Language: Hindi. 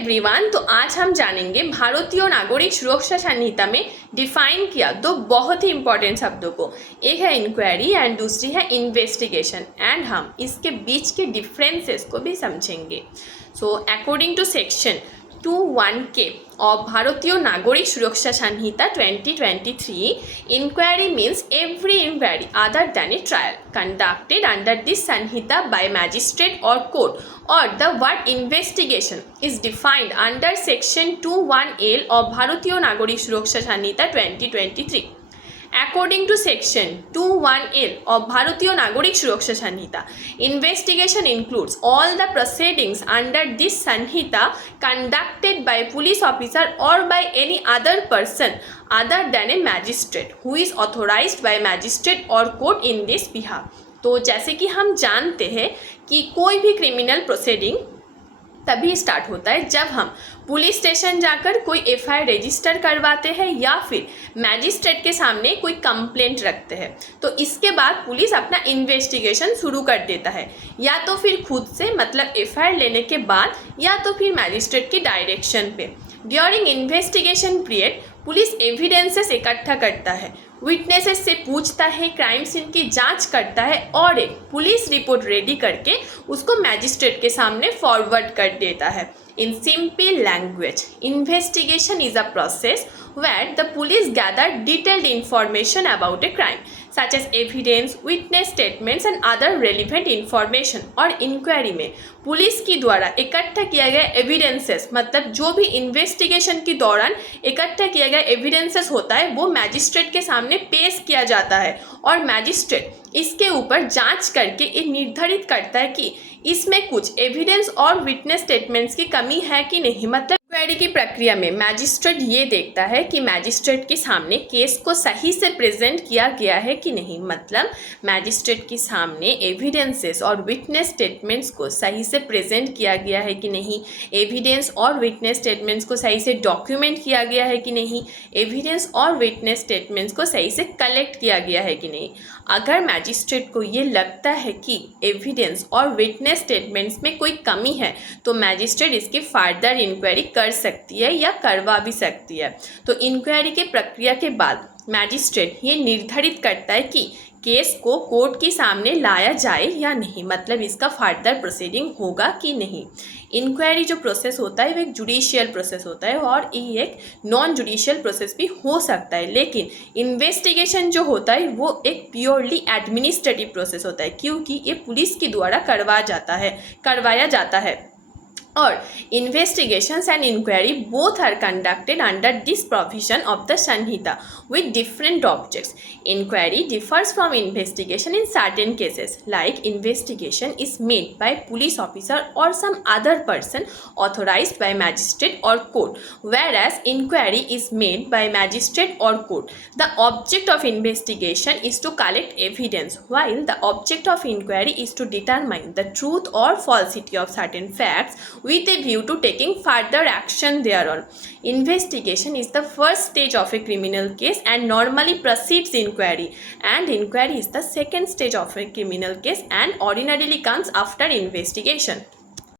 एवरीवन, तो आज हम जानेंगे भारतीय नागरिक सुरक्षा संहिता में डिफाइन किया दो बहुत ही इंपॉर्टेंट शब्दों को। एक है इंक्वायरी एंड दूसरी है इन्वेस्टिगेशन, एंड हम इसके बीच के डिफरेंसेस को भी समझेंगे। So according to section 2(1)(k of भारतीय नागरिक सुरक्षा संहिता 2023, inquiry means every inquiry other than a trial conducted under this sanhita by magistrate or court, or the word investigation is defined under section 2(1)(l of भारतीय नागरिक सुरक्षा संहिता 2023. According to section 2(1)(l of भारतीय नागरिक सुरक्षा संहिता, investigation includes all the proceedings under this sanhita conducted by police officer or by any other person other than a magistrate who is authorized by magistrate or court in this behalf. तो जैसे कि हम जानते हैं कि कोई भी क्रिमिनल प्रोसीडिंग तभी स्टार्ट होता है जब हम पुलिस स्टेशन जाकर कोई एफआईआर रजिस्टर करवाते हैं या फिर मैजिस्ट्रेट के सामने कोई कंप्लेंट रखते हैं। तो इसके बाद पुलिस अपना इन्वेस्टिगेशन शुरू कर देता है, या तो फिर खुद से मतलब एफआईआर लेने के बाद, या तो फिर मैजिस्ट्रेट की डायरेक्शन पे। During investigation period police evidences इकट्ठा करता है, विटनेसेस से पूछता है, क्राइम सीन की जांच करता है और एक पुलिस रिपोर्ट रेडी करके उसको मैजिस्ट्रेट के सामने फॉरवर्ड कर देता है। In simple language, investigation is a process where the police gather detailed information about a crime, such as evidence, witness statements and other relevant information। और इंक्वायरी में पुलिस की द्वारा इकट्ठा किया गया एविडेंसेस, मतलब जो भी इन्वेस्टिगेशन के दौरान इकट्ठा किया गया एविडेंसेस होता है वो मैजिस्ट्रेट के सामने पेश किया जाता है, और मैजिस्ट्रेट इसके ऊपर जांच करके ये निर्धारित करता है कि इसमें कुछ एविडेंस और विटनेस स्टेटमेंट्स की कमी है कि नहीं। मतलब इंक्वायरी की प्रक्रिया में मैजिस्ट्रेट ये देखता है कि मैजिस्ट्रेट के सामने केस को सही से प्रेजेंट किया गया है कि नहीं, मतलब मैजिस्ट्रेट के सामने एविडेंसेस और विटनेस स्टेटमेंट्स को सही से प्रेजेंट किया गया है कि नहीं, एविडेंस और विटनेस स्टेटमेंट्स को सही से डॉक्यूमेंट किया गया है कि नहीं, एविडेंस और विटनेस स्टेटमेंट्स को सही से कलेक्ट किया गया है कि नहीं। अगर मैजिस्ट्रेट को ये लगता है कि एविडेंस और विटनेस स्टेटमेंट्स में कोई कमी है तो मैजिस्ट्रेट इसकी फर्दर इंक्वायरी कर सकती है या करवा भी सकती है। तो इंक्वायरी के प्रक्रिया के बाद मैजिस्ट्रेट ये निर्धारित करता है कि केस को कोर्ट के सामने लाया जाए या नहीं, मतलब इसका फर्दर प्रोसीडिंग होगा कि नहीं। इंक्वायरी जो प्रोसेस होता है वो एक जुडिशियल प्रोसेस होता है और ये एक नॉन जुडिशियल प्रोसेस भी हो सकता है, लेकिन इन्वेस्टिगेशन जो होता है वो एक प्योरली एडमिनिस्ट्रेटिव प्रोसेस होता है, क्योंकि ये पुलिस के द्वारा करवाया जाता है। और investigations and inquiry both are conducted under this provision of the Sanhita with different objects. Inquiry differs from investigation in certain cases, like investigation is made by police officer or some other person authorized by magistrate or court, whereas inquiry is made by magistrate or court. The object of investigation is to collect evidence, while the object of inquiry is to determine the truth or falsity of certain facts with a view to taking further action thereon. Investigation is the first stage of a criminal case and normally precedes inquiry, and inquiry is the second stage of a criminal case and ordinarily comes after investigation.